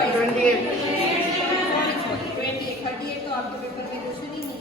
38 तो आपके पेपर में क्वेश्चन ही नहीं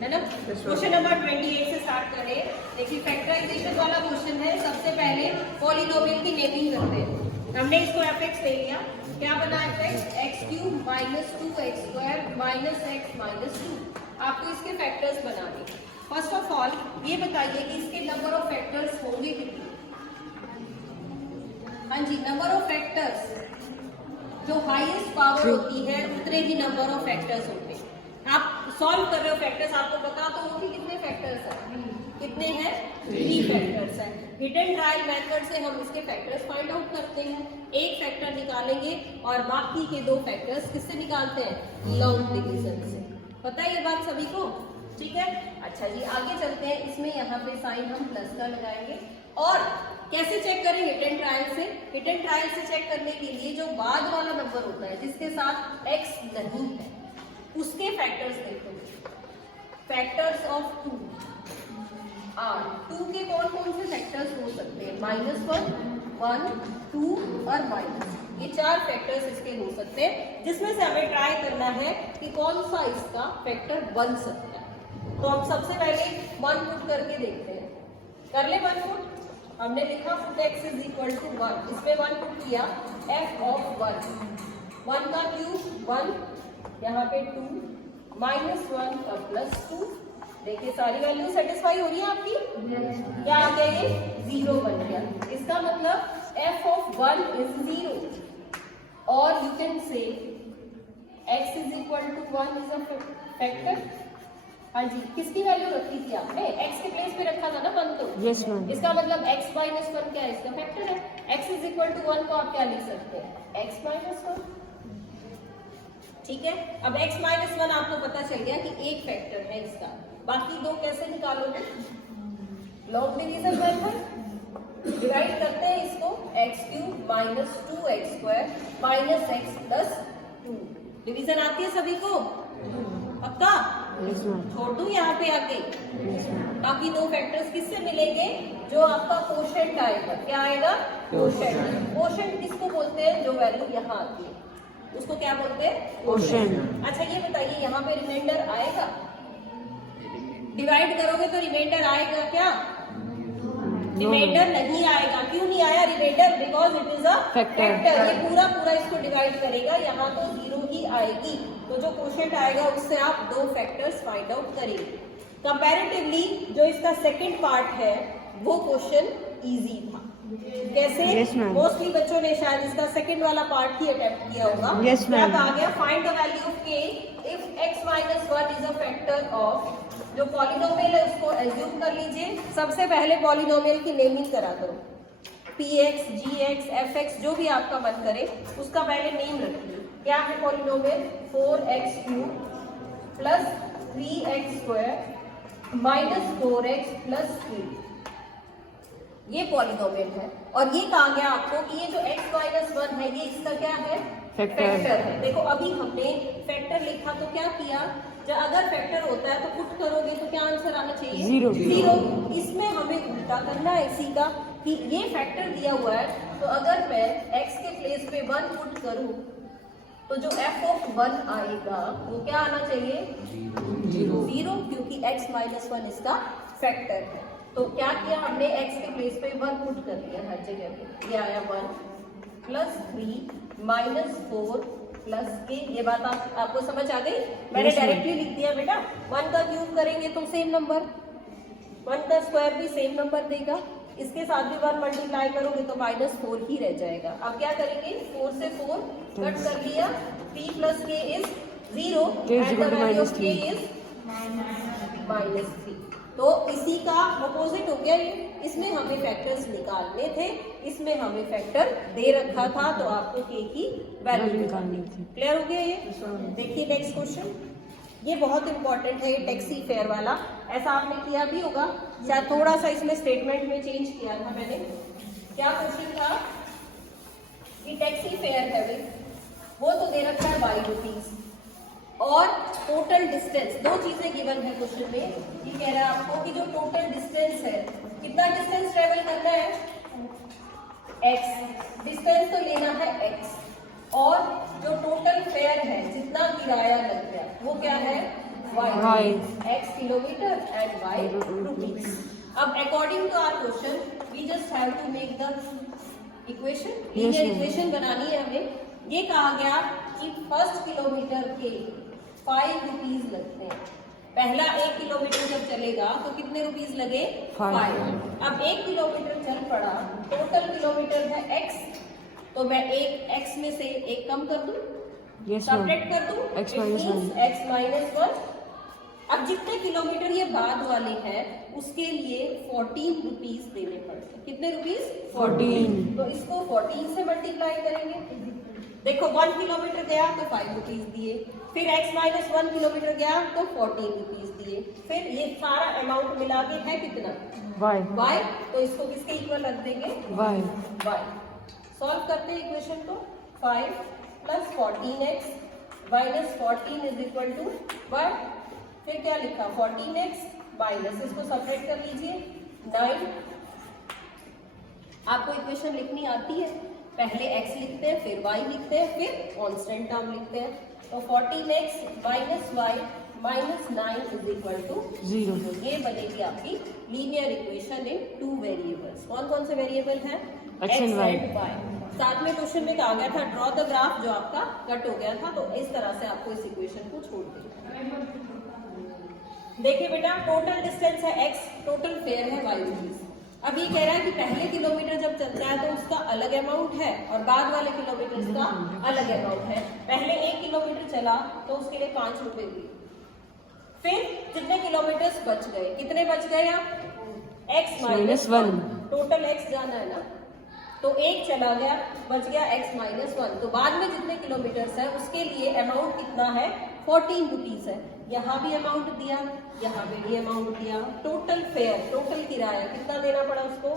है ना। क्वेश्चन नंबर 28 से स्टार्ट करें। देखिए फैक्टराइजेशन वाला क्वेश्चन है। सबसे पहले पॉलिनोमियल की नेमिंग करते हैं। हमने इसको एफएक्स ले लिया, क्या बना FX x cube minus 2x square minus x minus 2। आपको इसके फैक्टर्स बनाने। फर्स्ट ऑफ ऑल ये बताइए कि इसके नंबर ऑफ फैक्टर्स होंगे कितने। हाँ जी, नंबर ऑफ फैक्टर्स जो हाईएस्ट पावर होती है उतने ही नंबर ऑफ फैक्टर्स होते हैं। आप सॉल्व कर रहे हो फैक्टर्स, आपको पता तो हो कि कितने फैक्टर्स हैं। कितने हैं? 3 फैक्टर्स हैं। हिट एंड ट्रायल मेथड से हम इसके फैक्टर्स फाइंड आउट करते हैं। एक फैक्टर निकालेंगे और बाकी के 2 फैक्टर्स किससे निकालते हैं? लॉन्ग डिवीजन से। पता है ये बात सभी को? ठीक है, अच्छा जी आगे चलते हैं। इसमें यहाँ पे साइन हम प्लस का लगाएंगे। और कैसे चेक करें? हिट एंड ट्रायल से। हिट एंड ट्रायल से चेक करने के लिए जो बाद वाला नंबर होता है जिसके साथ एक्स नहीं है उसके फैक्टर्स देखोगे। फैक्टर्स ऑफ 2 आर 2 के कौन कौन से फैक्टर्स हो सकते हैं? -1, 1, 2 और माइनस। ये 4 फैक्टर्स इसके हो सकते हैं, जिसमें से हमें ट्राई करना है कि कौन सा इसका फैक्टर बन सकता है। तो हम सबसे पहले 1 पुट करके देखते हैं। कर ले 1 पुट। हमने लिखा put x is equal to 1। इसमें 1 पुट किया f ऑफ 1। 1 का क्यूब 1, यहाँ पे 2 -1 का प्लस 2। देखिए सारी वैल्यू सेटिस्फाई हो रही है आपकी। क्या आ गया? ये 0 बन गया। इसका मतलब f ऑफ 1 इज 0 और you can say x is equal to 1 is a factor. हाँ जी, किसकी वैल्यू रखी थी आपने? x के प्लेस पे रखा था ना 1 तो। Yes ma'am. इसका मतलब x माइनस 1 क्या है? इसका फैक्टर है। x इज इक्वल टू 1 को आप क्या लिख सकते हैं? x minus 1। ठीक है, अब x माइनस 1 आपको पता चल गया कि एक फैक्टर है इसका। बाकी 2 कैसे निकालोगे? Long division method. डिवाइड करते हैं इसको x cube minus 2x square minus x plus 2। Division आती है सभी को? पक्का? छोड़ दूं यहाँ पे आके? बाकी 2 फैक्टर्स किससे मिलेंगे? जो आपका कोशेंट आएगा। क्या आएगा? कोशेंट। कोशेंट किसको बोलते हैं? जो वैल्यू यहाँ आती है उसको क्या बोलते हैं? कोशेंट। अच्छा ये बताइए यहाँ पे रिमाइंडर आएगा? डिवाइड करोगे तो रिमाइंडर आएगा क्या? रिमाइंडर नहीं आएगा। क्यों नहीं आया remainder? Because it is a factor. ये पूरा इसको डिवाइड करेगा, यहाँ तो 0 ही आएगी। तो जो क्वोशिएंट आएगा उससे आप 2 फैक्टर्स फाइंड आउट करेंगे। कंपैरेटिवली जो इसका सेकंड पार्ट है वो क्वेश्चन इजी था। कैसे? मोस्टली बच्चों ने शायद इसका सेकंड वाला पार्ट ही अटेम्प्ट किया होगा। क्या कहा गया? Find the value of k if x minus 1 is a factor of. जो पॉलिनोमियल है उसको एज्यूम कर लीजिए। सबसे पहले पॉलिनोमियल की नेमिंग करा दो। px, gx, fx जो भी आपका मन करे उसका पहले नेम रखिए। क्या है polynomial? 4x cube plus 3x square minus 4x plus 3। ये पॉलिनोमियल है। और ये कहा गया आपको कि ये जो x माइनस 1 है ये इसका क्या है? फैक्टर है। देखो अभी हमने फैक्टर लिखा तो क्या किया? जब अगर फैक्टर होता है तो पुट करोगे तो क्या आंसर आना चाहिए? 0। इसमें हमें उल्टा करना है इसी का कि ये फैक्टर दिया हुआ है तो अगर मैं x के प्लेस पे 1 पुट करूं तो जो f ऑफ 1 आएगा वो क्या आना चाहिए? 0 क्योंकि x माइनस 1 इसका फैक्टर है। तो क्या किया हमने? x के प्लेस पे 1 पुट कर दिया हर जगह पे। ये आया 1 प्लस 3 माइनस 4 प्लस k। ये बात आपको समझ आ गई? मैंने डायरेक्टली लिख दिया बेटा। 1 का क्यूब करेंगे तो सेम नंबर, 1 का स्क्वायर भी सेम नंबर देगा। इसके साथ भी 1 मल्टीप्लाई करोगे तो -4 ही रह जाएगा। अब क्या करेंगे? 4 से 4 कट कर लिया। p plus k is 0 and the value of k is -3। तो इसी का अपोजिट हो गया ये। इसमें हमें फैक्टर्स निकालने थे, इसमें हमें फैक्टर दे रखा था तो आपको k की वैल्यू निकालनी थी। क्लियर हो गया ये? देखिए नेक्स्ट क्वेश्चन। ये बहुत इंपॉर्टेंट है ये टैक्सी फेयर वाला। ऐसा आपने किया भी होगा, शायद थोड़ा सा इसमें स्टेटमेंट में चेंज किया था मैंने। क्या क्वेश्चन था कि टैक्सी फेयर है वो तो दे रखा है 22 रुपीज और टोटल डिस्टेंस 2 चीजें गिवन है क्वेश्चन में। ये कह रहा है आपको कि जो टोटल डिस्टेंस है कितना डिस्टेंस ट्रेवल करना है? x डिस्टेंस तो लेना है x और जो फेयर है, जितना किराया लग गया वो क्या है, Y. x kilometre and y rupees. अब according to our question we just have to make the equation, linear equation बनानी है हमें। ये कहा गया कि फर्स्ट किलोमीटर के 5 रुपीज लगते हैं। पहला 1 किलोमीटर जब चलेगा तो कितने रुपीज लगे, 5। अब 1 किलोमीटर चल पड़ा, टोटल किलोमीटर है x, तो मैं एक x में से एक कम कर दूं, सब्ट्रैक्ट कर दूं, x माइनस 1। अब जितने किलोमीटर ये बाद वाले हैं उसके लिए 14 रुपीज देने पड़ते हैं। कितने रुपीज, 14। तो इसको 14 से मल्टीप्लाई करेंगे। देखो 1 किलोमीटर गया तो 5 रुपीज दिए, फिर x माइनस 1 किलोमीटर गया तो 14 रुपीज दिए, फिर ये सारा अमाउंट मिला के है कितना, y। तो इसको किसके इक्वल रख देंगे, y। सॉल्व करते हैं इक्वेशन को। 5 plus 14x minus 14 is equal to y। फिर क्या लिखा, 14x माइनस, इसको सब्ट्रैक्ट कर लीजिए, 9। आपको इक्वेशन लिखनी आती है, पहले x लिखते हैं, फिर y लिखते हैं, फिर कांस्टेंट टर्म लिखते हैं। तो 14x minus y minus 9 is equal to 0। ये बनेगी आपकी लीनियर इक्वेशन इन 2 वेरिएबल्स। कौन कौन से वेरिएबल हैं, x एंड y। साथ में क्वेश्चन में कहा गया था ड्रॉ द ग्राफ, जो आपका कट हो गया था, तो इस तरह से आपको इस इक्वेशन को छोड़ देना। देखिए बेटा, टोटल डिस्टेंस है x, टोटल फेयर है y रुपीज। अब ये कह रहा है कि पहले किलोमीटर जब चलता है तो उसका अलग अमाउंट है और बाद वाले किलोमीटर का अलग अमाउंट है। पहले 1 किलोमीटर चला तो उसके लिए 5 रुपए दिए, फिर जितने किलोमीटर बच गए, कितने बच गए आप, x माइनस 1, टोटल x जाना है ना, तो 1 चला गया, बच गया x माइनस 1। तो बाद में जितने किलोमीटर्स है उसके लिए अमाउंट कितना है, 14 रुपीज है। यहाँ भी अमाउंट दिया, यहाँ पे भी अमाउंट दिया, टोटल फेयर, टोटल किराया कितना देना पड़ा उसको,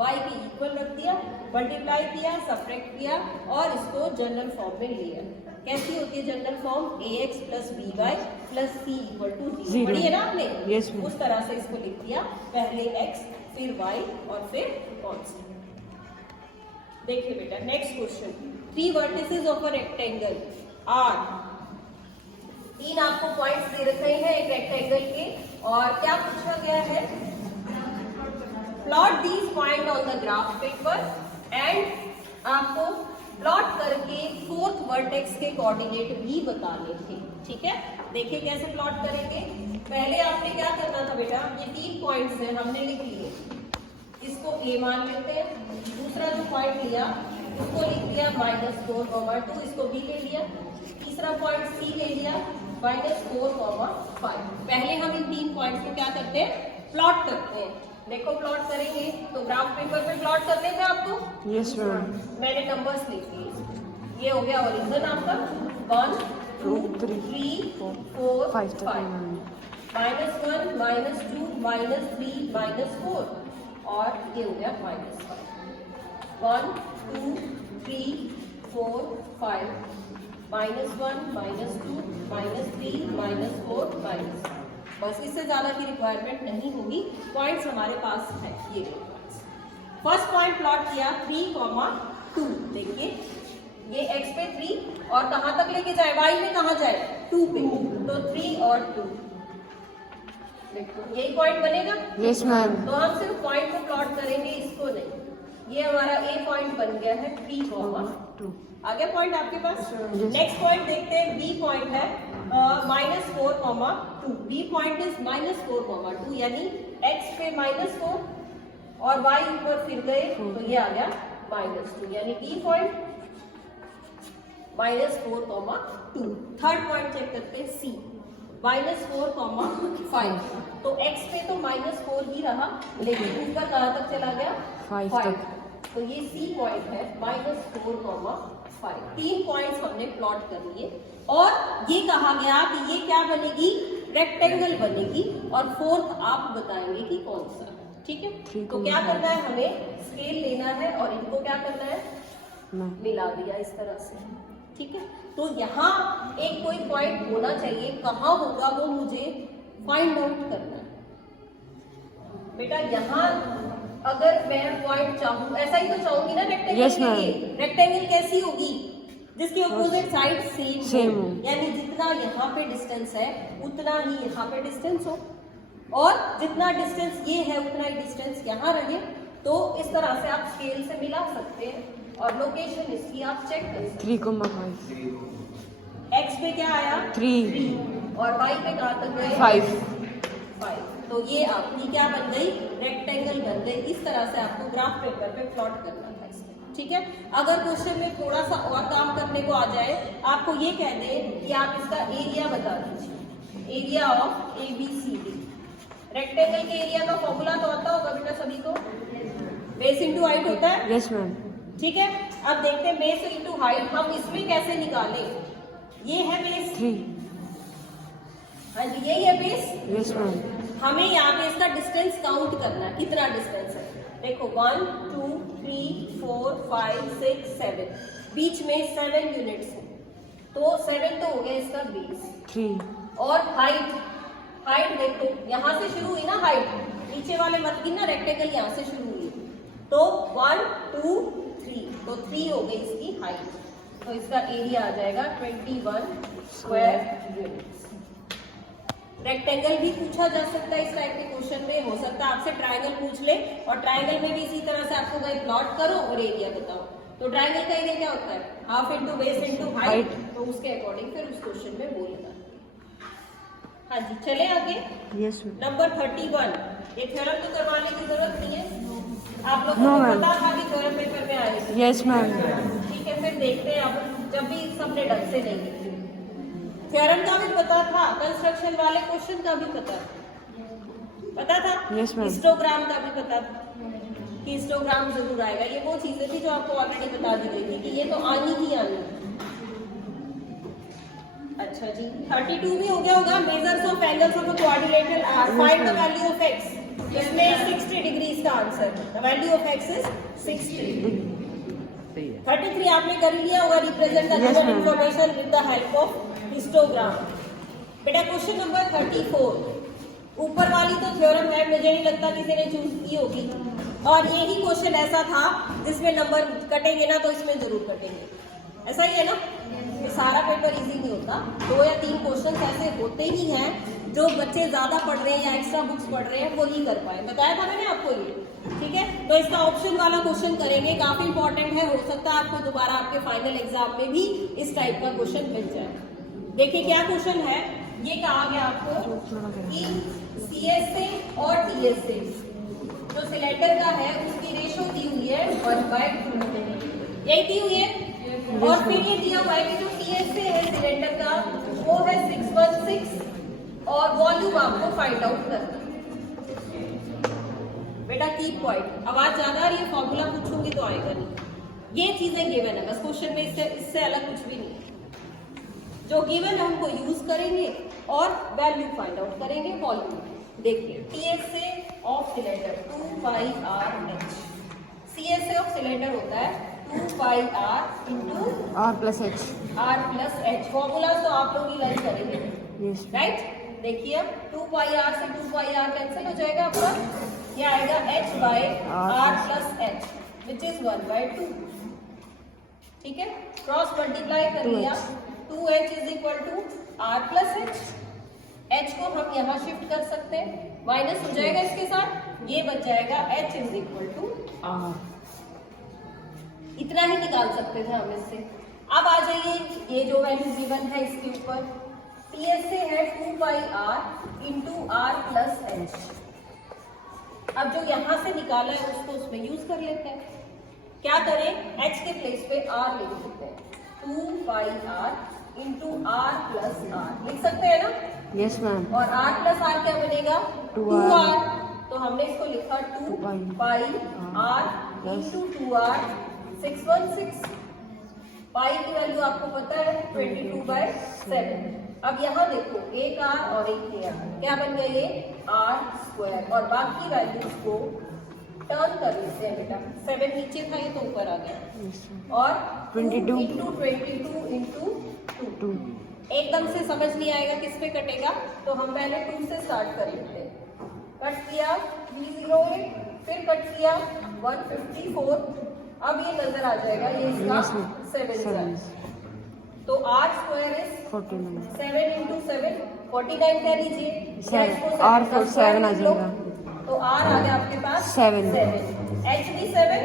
y की इक्वल रख दिया, मल्टीप्लाई किया, सब्ट्रैक्ट किया और इसको जनरल फॉर्म में लिया। कैसी होती है general form, ax plus by plus c equal to 0। पढ़ी है ना आपने, उस तरह से इसको लिख दिया, पहले x फिर y और फिर कांस्टेंट। देखिए बेटा next question, 3 vertices of a rectangle are. 3 आपको पॉइंट्स दे रखे हैं एक रेक्टेंगल के, और क्या पूछा गया है, plot these point on the graph paper and आपको प्लॉट करके 4th वर्टेक्स के कोऑर्डिनेट भी बताने थे। ठीक है, देखिए कैसे प्लॉट करेंगे। पहले आपने क्या करना था बेटा, ये 3 पॉइंट्स हैं हमने लिख लिए, इसको a मान लेते हैं, दूसरा जो पॉइंट लिया उसको लिख दिया -4, इसको b ले लिया, तीसरा पॉइंट c ले लिया -4, 5। पहले हम इन 3 पॉइंट्स को क्या करते हैं, प्लॉट करते हैं। देखो प्लॉट करेंगे तो ग्राफ पेपर पे प्लॉट कर देंगे आपको, यस मैम। मैंने नंबर्स लिख दिए, ये हो गया ओरिजिन आपका 1 2 3 4 5, -1 -2 -3 -4, और ये हो गया -5। 1 2 3 4 5 -1 -2 -3 -4 बस, इससे ज्यादा की रिक्वायरमेंट नहीं होगी। पॉइंट्स हमारे पास है ये। फर्स्ट पॉइंट प्लॉट किया 3, 2। देखिए ये x पे 3 और कहां तक लेके जाए, y में कहां जाए, 2 पे, तो 3 और 2, देखो यही पॉइंट बनेगा। Yes ma'am. तो हम सिर्फ पॉइंट को प्लॉट करेंगे, इसको नहीं। ये हमारा a पॉइंट बन गया है 3, 2। आ गया पॉइंट आपके पास। नेक्स्ट पॉइंट देखते हैं, b पॉइंट है -4, 2। b पॉइंट इज -4, 2, यानी x पे -4 और y ऊपर फिर गए तो ये आ गया -2, यानी b point -4, 2। Third point check करते हैं, c -4, 5। तो x पे तो -4 ही रहा, लेकिन ऊपर कहां तक चला गया, 5 तक। तो ये c पॉइंट है -4, 5। 3 पॉइंट्स हमने प्लॉट कर लिए, और ये कहा गया कि ये क्या बनेगी, रेक्टेंगल बनेगी, और 4th आप बताएंगे कि कौन सा। ठीक है, तो क्या करना है, हमें स्केल लेना है और इनको क्या करना है, मिला दिया इस तरह से। ठीक है, तो यहाँ एक कोई पॉइंट होना चाहिए, कहाँ होगा वो मुझे फाइंड आउट करना है। बेटा यहाँ अगर मैं पॉइंट चाहूँ, ऐसा ही तो चाहूंगी ना रेक्टेंगल के लिए। रेक्टेंगल कैसी होगी, जिसकी अपोजिट साइड सेम Same हो, हो। यानी जितना यहाँ पे डिस्टेंस है उतना ही यहाँ पे डिस्टेंस हो, और जितना डिस्टेंस ये है उतना ही डिस्टेंस यहाँ रहे। तो इस तरह से आप स्केल से मिला सकते हैं, और लोकेशन इसकी आप चेक कर सकते 3,5 हैं। एक्स पे क्या आया 3 और वाई पे कहाँ तक गए 5 5। तो ये आपकी क्या बन गई, रेक्टेंगल बन गई। इस तरह से आपको ग्राफ पेपर पे प्लॉट करना था इसमें, ठीक है। अगर क्वेश्चन में थोड़ा सा और काम करने को आ जाए, आपको ये कह दे कि आप इसका एरिया बता दीजिए, एरिया ऑफ ABCD। रेक्टेंगल के एरिया का फॉर्मूला तो आता होगा बेटा सभी को, बेस इंटू हाइट होता है, यस मैम ठीक है। अब देखते हैं बेस इंटू हाइट हम इसमें कैसे निकालें। ये है बेस, 3 हाँ जी यही है बेस। यस मैम हमें यहाँ पे इसका डिस्टेंस काउंट करना है, कितना डिस्टेंस है। देखो 1 2 3 4 5 6 7, बीच में 7 यूनिट्स हैं, तो 7 तो हो गया इसका बेस। 3 और हाइट, हाइट देखो यहाँ से शुरू हुई ना हाइट, नीचे वाले मत की ना, रेक्टेंगल यहाँ से शुरू हुई, तो 1 2 3, तो 3 हो गई इसकी हाइट। तो इसका एरिया आ जाएगा 21 स्क्वायर यूनिट्स। रेक्टेंगल भी पूछा जा सकता है इस टाइप के क्वेश्चन में, हो सकता है आपसे ट्रायंगल पूछ ले, और ट्रायंगल में भी इसी तरह से आपको कहीं प्लॉट करो और एरिया बताओ। तो ट्रायंगल का एरिया क्या होता है, half into base into height, तो उसके अकॉर्डिंग फिर उस क्वेश्चन में बोलेगा। हाँ जी चले आगे, यस मैम नंबर 31। ये थ्योरम तो करवाने की जरूरत नहीं है, आप लोगों No, को ma'am. पता था कि थ्योरम पेपर में आएगा, यस मैम ठीक है। फिर देखते हैं अब, जब भी सबने ढंग से नहीं लिखे। थ्योरम का भी पता था, कंस्ट्रक्शन वाले क्वेश्चन का भी पता था, Yes, ma'am. हिस्टोग्राम का भी पता था कि हिस्टोग्राम जरूर आएगा। ये वो चीजें थी जो आपको ऑलरेडी बता दी गई थी कि ये तो आनी ही आनी। अच्छा जी 32 भी हो गया होगा, measures of angles of a quadrilateral arc, find the value of x. इसमें 60 डिग्री इसका answer, the value of x is 60। 33 आपने कर लिया होगा, represent the Yes, given ma'am. Information with the help of histogram. बेटा क्वेश्चन नंबर 34, ऊपर वाली तो थ्योरम है, मुझे नहीं लगता किसी ने चूज की होगी, और यही क्वेश्चन ऐसा था जिसमें नंबर कटेंगे ना तो इसमें जरूर कटेंगे, ऐसा ही है ना। ये सारा पेपर इजी नहीं होता, 2 या 3 क्वेश्चन ऐसे होते ही हैं जो बच्चे ज्यादा पढ़ रहे हैं या एक्स्ट्रा बुक्स पढ़ रहे हैं वो ही कर पाए, बताया था मैंने आपको ये, ठीक है। तो इसका ऑप्शन वाला क्वेश्चन करेंगे, काफी इंपॉर्टेंट है, हो सकता है आपको दोबारा आपके फाइनल एग्जाम में भी इस टाइप का क्वेश्चन मिल जाए। देखिए क्या क्वेश्चन है, ये कहा गया आपको कि CSA और TSA जो सिलेंडर का है उसकी रेशो दी हुई है 1/2, यही दी हुई है। और फिर ये दिया हुआ है कि जो TSA है सिलेंडर का वो है 616, और वॉल्यूम आपको फाइंड आउट करना है। बेटा की पॉइंट, आवाज ज्यादा आ रही है, फॉर्मूला पूछूंगी तो आएगा नहीं। ये चीजें गिवन है बस, क्वेश्चन में इससे अलग कुछ भी नहीं है। जो गिवन है उनको यूज करेंगे और वैल्यू फाइंड आउट करेंगे वॉल्यूम। देखिए TSA of cylinder 2πRH, CSA of cylinder होता है 2πR into R+H R+H। Formula तो आप लोग ही लाइन करेंगे, यस राइट। देखिए अब 2πR से 2πR कैंसिल हो जाएगा आपका, ये आएगा H/R+H विच इज 1/2, ठीक है। क्रॉस मल्टीप्लाई कर लिया, 2H is equal to R+H। H को हम यहाँ शिफ्ट कर सकते हैं, माइनस हो जाएगा इसके साथ, ये बच जाएगा H is equal to R। इतना ही निकाल सकते थे हम इससे। अब आ जाइए ये जो वैल्यू गिवन है इसके ऊपर, TSA है 2πR इंटू R+H। अब जो यहाँ से निकाला है उसको उसमें यूज कर लेते हैं। क्या करें, H के प्लेस पे R लिख देते हैं, 2πR इंटू R+R लिख सकते हैं ना। यस मैम और R+R क्या बनेगा 2R, तो हमने इसको लिखा 2πR इंटू 2R 616। पाई की वैल्यू आपको पता है 22/7। अब यहाँ देखो एक R और एक R, क्या बन गया ये R², और बाकी वैल्यूज को टर्न कर लेते हैं बेटा। 7 नीचे था, ये तो ऊपर आ गया, और 22 इंटू 22 इंटू 2। 2 एकदम से समझ नहीं आएगा किस पे कटेगा, तो हम पहले 2 से स्टार्ट कर लेते हैं। कट किया 308, फिर कट किया 154, अब ये नजर आ जाएगा, ये इसका 7 है। तो R स्क्वायर इज 49 7 इंटू 7 49 कह लीजिए। या इसको और फिर 7 आ लिख लो। जाएगा। तो R आ गया आपके पास 7 H भी 7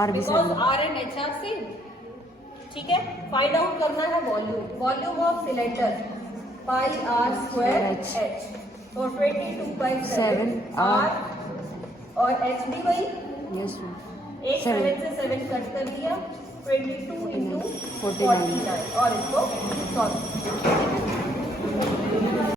और भी because 7 R and H are same. ठीक है, फाइंड आउट करना है volume. Volume of cylinder pi R square H। H। तो 22/7 7 R और H भी वही। यस मैम एक 7 7 से 7 कट कर दिया 22 इंटू 49 49 और इसको सॉल्व